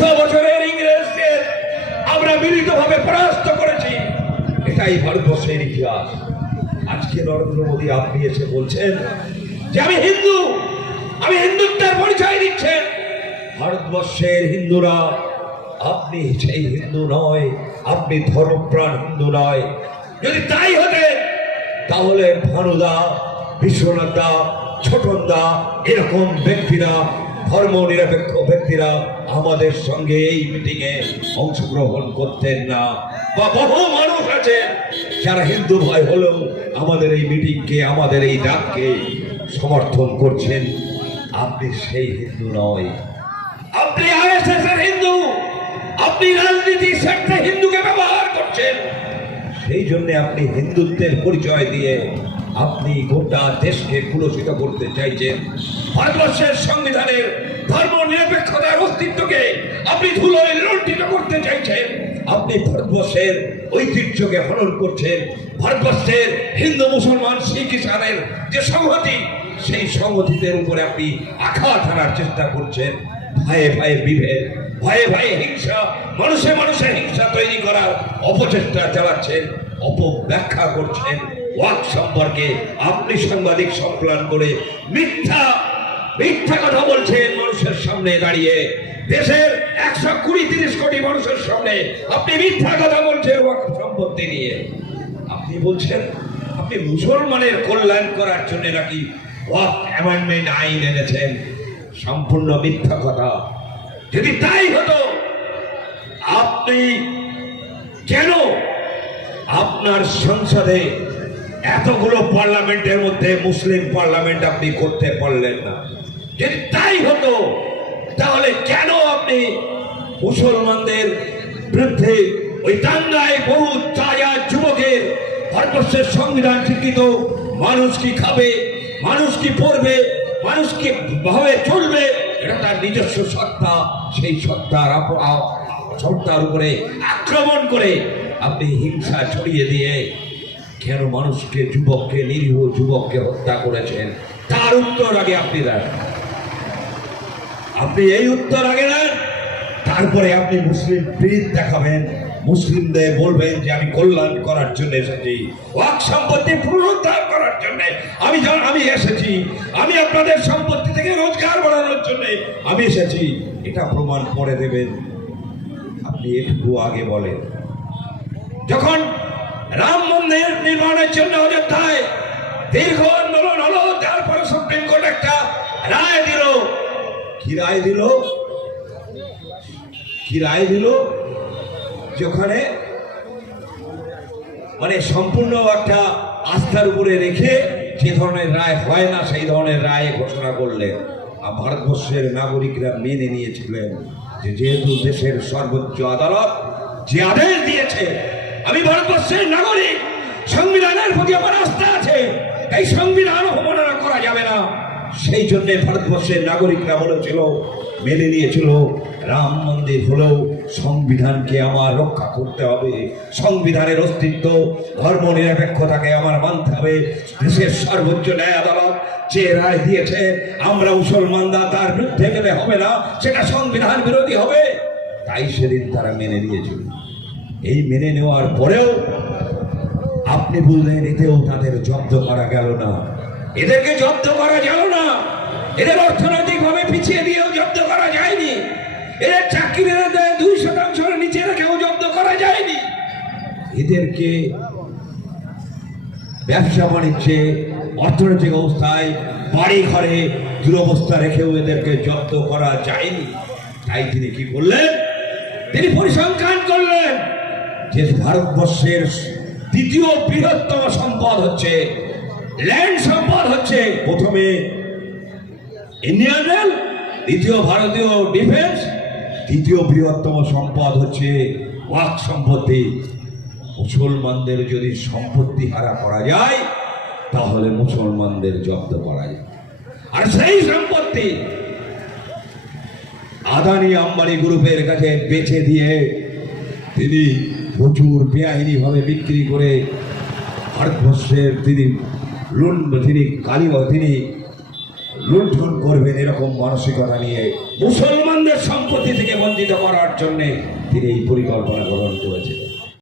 বছরের ইংরেজদের আমরা মিলিতভাবে পরাস্ত করেছি। এটাই ভারতবর্ষের ইতিহাস। আজকে নরেন্দ্র মোদী আপনি এসে বলছেন যে আমি হিন্দু, আমি হিন্দুত্বের পরিচয় দিচ্ছেন। ভারতবর্ষের হিন্দুরা, আপনি সেই হিন্দু নয়, আপনি ধর্মপ্রাণ হিন্দু নয়। যদি তাই হতে, তাহলে ভানুদা, বিশ্বনাথদা, ছোটনদা, এরকম ব্যক্তিরা ধর্ম নিরপেক্ষ ব্যক্তিরা আমাদের সঙ্গে এই মিটিংয়ে অংশগ্রহণ করতেন না। বা বহু মানুষ আছেন, যারা হিন্দু ভাই হলেও আমাদের এই মিটিংকে আমাদের এই ডাককে সমর্থন করছেন। আপনি সেই হিন্দু নয়। আপনি আরএসএস এর হিন্দু। আপনি রাজনীতির স্বার্থে হিন্দুকে ব্যবহার করছেন। সেই জন্য আপনি হিন্দুত্বের পরিচয় দিয়ে আপনি গোটা দেশকে কুলসিত করতে চাইছেন। ভারতবর্ষের সংবিধানের ধর্ম নিরপেক্ষতার অস্তিত্বকে আপনি ধুলোয় লুণ্ঠিত করতে চাইছেন। আপনি ভারতবর্ষের ঐতিহ্যকে হরণ করছেন। ভারতবর্ষের হিন্দু, মুসলমান, শিখ ইসানের যে সংহতি, সেই সংহতিদের উপরে আপনি আঘাত আনার চেষ্টা করছেন। ভয়ে ভয়ে বিভেদ, ভয়ে ভয়ে হিংসা, মানুষে মানুষে হিংসা তৈরি করার অপচেষ্টা চালাচ্ছেন, অপব্যাখ্যা করছেন। ওয়াক সম্পর্কে আপনি সাংবাদিক সম্মেলন করে মিথ্যা মিথ্যা কথা বলছেন মানুষের সামনে দাঁড়িয়ে। দেশের একশো কুড়ি তিরিশ কোটি মানুষের সামনে আপনি মিথ্যা কথা বলছেন ওয়াক সম্পত্তি নিয়ে। আপনি বলছেন, আপনি মুসলমানের কল্যাণ করার জন্য নাকি ওয়াক অ্যামেন্ডমেন্ট আইন এনেছেন? সম্পূর্ণ মিথ্যা কথা। যদি তাই হতো, আপনি কেন আপনার সংসদে এতগুলো পার্লামেন্টের মধ্যে মুসলিম পার্লামেন্ট আপনি করতে পারলেন না। যদি তাই হতো, তাহলে কেন আপনি মুসলমানদের বিরুদ্ধে ওই দাঙ্গায় বহু তাজা যুবকের ভারতবর্ষের সংবিধান স্বীকৃত মানুষ কি খাবে, মানুষ কি পড়বে, মানুষ কি ভাবে চলবে, এটা তার নিজস্ব সত্তা। সেই সত্তার সত্তার উপরে আক্রমণ করে আপনি হিংসা ছড়িয়ে দিয়ে কেন মানুষকে, যুবককে, নিরীহ যুবককে হত্যা করেছেন? তার উত্তর আগে আপনি দেন। আপনি এই উত্তর আগে নেন তারপরে আপনি মুসলিম প্রীত দেখাবেন, মুসলিমদের বলবেন যে আমি কল্যাণ করার জন্য এসেছি, ওয়াক সম্পত্তি পুনরুদ্ধার করার জন্য, আমি আমি এসেছি, আমি আপনাদের সম্পত্তি থেকে রোজগার বাড়ানোর জন্য আমি এসেছি। এটা প্রমাণ করে দেবেন। আপনি একটু আগে বলেন। যখন রাম মন্দির নির্মাণের জন্য অযোধ্যায় দীর্ঘ আন্দোলন হলো, তারপরে সুপ্রিম কোর্ট একটা রায় দিল। কি রায় দিল? কি রায় দিল? যে ওখানে মানে সম্পূর্ণ একটা আস্থার উপরে রেখে যে ধরনের রায় হয় না, সেই ধরনের রায় ঘোষণা করলেন। আর ভারতবর্ষের নাগরিকরা মেনে নিয়েছিলেন যে যেহেতু দেশের সর্বোচ্চ আদালত যে আদেশ দিয়েছে আমি ভারতবর্ষের নাগরিক। সংবিধানের প্রতি আমার আস্থা আছে। এই সংবিধান অবমাননা করা যাবে না। সেই জন্য ভারতবর্ষের নাগরিকরা বলেছিল, মেনে নিয়েছিল, রাম মন্দির হলেও সংবিধানকে আমার রক্ষা করতে হবে। সংবিধানের অস্তিত্ব, ধর্ম নিরপেক্ষতাকে আমার মানতে হবে। দেশের সর্বোচ্চ ন্যায় আদালত যে রায় দিয়েছে, আমরা মুসলমানরা তার বিরুদ্ধে গেলে হবে না, সেটা সংবিধান বিরোধী হবে। তাই সেদিন তারা মেনে নিয়েছিল। এই মেনে নেওয়ার পরেও আপনি বললেন, এতেও তাদের জব্দ করা গেল না। এদেরকে জব্দ করা গেল না। এদের অর্থনৈতিকভাবে পিছিয়ে দিয়েও জব্দ করা যায়নি। এদের চাকরির দেয় দুই শতাংশের নিচে রেখেও জব্দ করা যায়নি। এদেরকে ব্যবসা বাণিজ্যে, অর্থনৈতিক অবস্থায় বাড়ি ঘরে দুরবস্থা রেখেও এদেরকে জব্দ করা যায়নি। তাই তিনি কি করলেন তিনি পরিসংখ্যান যে ভারতবর্ষের দ্বিতীয় বৃহত্তম সম্পদ হচ্ছে ল্যান্ড সম্পদ হচ্ছে, প্রথমে ইন্ডিয়ান রেল দ্বিতীয় ভারতীয় ডিফেন্স তৃতীয় বৃহত্তম সম্পদ হচ্ছে ওয়াক সম্পত্তি। মুসলমানদের যদি সম্পত্তি হারা করা যায়, তাহলে মুসলমানদের জব্দ করা যায়। আর সেই সম্পত্তি আদানি আম্বানি গ্রুপের কাছে বেছে দিয়ে তিনি প্রচুর বেআইনি ভাবে বিক্রি করে ভারতবর্ষের তিনি লুন তিনি কালী তিনি লুণ্ঠন করবেন এরকম মানসিকতা নিয়ে মুসলমানদের সম্পত্তি থেকে বঞ্চিত করার জন্যে তিনি এই পরিকল্পনা গ্রহণ করেছিলেন।